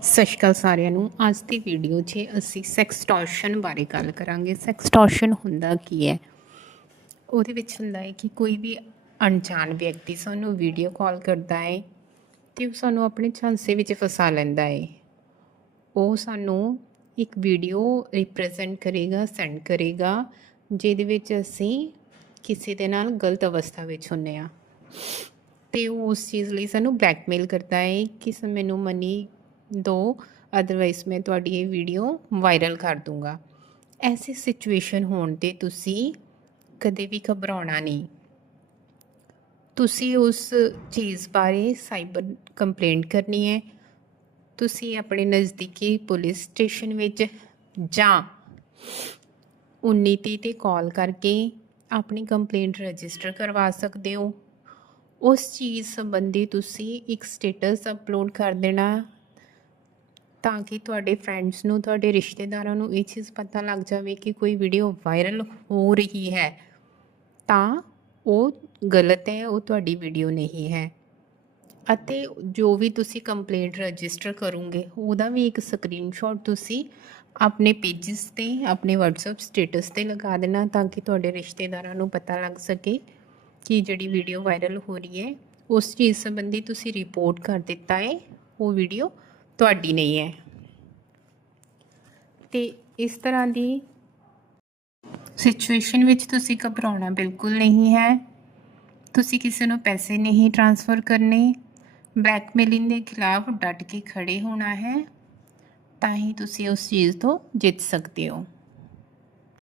ਸਤਿ ਸ਼੍ਰੀ ਅਕਾਲ ਸਾਰਿਆਂ ਨੂੰ। ਅੱਜ ਦੀ ਵੀਡੀਓ 'ਚ ਅਸੀਂ ਸੈਕਸਟੋਰਸ਼ਨ ਬਾਰੇ ਗੱਲ ਕਰਾਂਗੇ। ਸੈਕਸਟੋਰਸ਼ਨ ਹੁੰਦਾ ਕੀ ਹੈ? ਉਹਦੇ ਵਿੱਚ ਹੁੰਦਾ ਹੈ ਕਿ ਕੋਈ ਵੀ ਅਣਜਾਣ ਵਿਅਕਤੀ ਸਾਨੂੰ ਵੀਡੀਓ ਕਾਲ ਕਰਦਾ ਹੈ ਤੇ ਉਹ ਸਾਨੂੰ ਆਪਣੇ ਝਾਂਸੇ ਵਿੱਚ ਫਸਾ ਲੈਂਦਾ ਹੈ। ਉਹ ਸਾਨੂੰ ਇੱਕ ਵੀਡੀਓ ਰਿਪਰੈਜ਼ੈਂਟ ਕਰੇਗਾ ਸੈਂਡ ਕਰੇਗਾ, ਜਿਹਦੇ ਵਿੱਚ ਅਸੀਂ ਕਿਸੇ ਦੇ ਨਾਲ ਗਲਤ ਅਵਸਥਾ ਵਿੱਚ ਹੁੰਨੇ ਆ ਤੇ ਉਹ ਉਸ ਚੀਜ਼ ਲਈ ਸਾਨੂੰ ਬਲੈਕਮੇਲ ਕਰਦਾ ਹੈ ਕਿ ਮੈਨੂੰ ਮਨੀ ਦੋ ਅਦਰਵਾਈਜ਼ ਮੈਂ ਤੁਹਾਡੀ ਇਹ ਵੀਡੀਓ ਵਾਇਰਲ ਕਰ ਦੂੰਗਾ। ਐਸੀ ਸਿਚੁਏਸ਼ਨ ਹੋਣ ਤੇ ਤੁਸੀਂ ਕਦੇ ਵੀ ਘਬਰਾਉਣਾ ਨਹੀਂ। ਤੁਸੀਂ ਉਸ ਚੀਜ਼ ਬਾਰੇ ਸਾਈਬਰ ਕੰਪਲੇਂਟ ਕਰਨੀ ਹੈ। ਤੁਸੀਂ ਆਪਣੇ ਨਜ਼ਦੀਕੀ ਪੁਲਿਸ ਸਟੇਸ਼ਨ ਵਿੱਚ ਜਾਂ 1930 ਤੇ ਕਾਲ ਕਰਕੇ ਆਪਣੀ ਕੰਪਲੇਂਟ ਰਜਿਸਟਰ ਕਰਵਾ ਸਕਦੇ ਹੋ। ਉਸ ਚੀਜ਼ ਸੰਬੰਧੀ ਤੁਸੀਂ ਇੱਕ ਸਟੇਟਸ ਅਪਲੋਡ ਕਰ ਦੇਣਾ। ਤਾਂ ਕਿ ਤੁਹਾਡੇ ਫਰੈਂਡਸ ਨੂੰ, ਤੁਹਾਡੇ ਰਿਸ਼ਤੇਦਾਰਾਂ ਨੂੰ ਇਹ ਚੀਜ਼ ਪਤਾ ਲੱਗ ਜਾਵੇ ਕਿ ਕੋਈ ਵੀਡੀਓ ਵਾਇਰਲ ਹੋ ਰਹੀ ਹੈ। ਤਾਂ ਉਹ ਗਲਤ ਹੈ, ਉਹ ਤੁਹਾਡੀ ਵੀਡੀਓ ਨਹੀਂ ਹੈ। ਅਤੇ ਜੋ ਵੀ ਤੁਸੀਂ ਕੰਪਲੇਂਟ ਰਜਿਸਟਰ ਕਰੋਗੇ, ਉਹਦਾ ਵੀ ਇੱਕ ਸਕਰੀਨਸ਼ਾਟ ਤੁਸੀਂ ਆਪਣੇ ਪੇਜਸ ਤੇ, ਆਪਣੇ WhatsApp ਸਟੇਟਸ ਤੇ ਲਗਾ ਦੇਣਾ ਤਾਂ ਕਿ ਤੁਹਾਡੇ ਰਿਸ਼ਤੇਦਾਰਾਂ ਨੂੰ ਪਤਾ ਲੱਗ ਸਕੇ ਕਿ ਜਿਹੜੀ ਵੀਡੀਓ ਵਾਇਰਲ ਹੋ ਰਹੀ ਹੈ, ਉਸ ਚੀਜ਼ ਸੰਬੰਧੀ ਤੁਸੀਂ ਰਿਪੋਰਟ ਕਰ ਦਿੱਤਾ ਹੈ, ਉਹ ਵੀਡੀਓ ਤੁਹਾਡੀ ਨਹੀਂ ਹੈ। ਤੇ ਇਸ ਤਰ੍ਹਾਂ ਦੀ ਸਿਚੁਏਸ਼ਨ ਵਿੱਚ ਤੁਸੀਂ ਘਬਰਾਉਣਾ ਬਿਲਕੁਲ ਨਹੀਂ ਹੈ। ਤੁਸੀਂ ਕਿਸੇ ਨੂੰ ਪੈਸੇ ਨਹੀਂ ਟ੍ਰਾਂਸਫਰ ਕਰਨੇ। ਬਲੈਕਮੇਲਿੰਗ ਦੇ ਖਿਲਾਫ ਡਟ ਕੇ ਖੜੇ ਹੋਣਾ ਹੈ। ਤਾਂ ਹੀ ਤੁਸੀਂ ਉਸ ਚੀਜ਼ ਤੋਂ ਜਿੱਤ ਸਕਦੇ ਹੋ।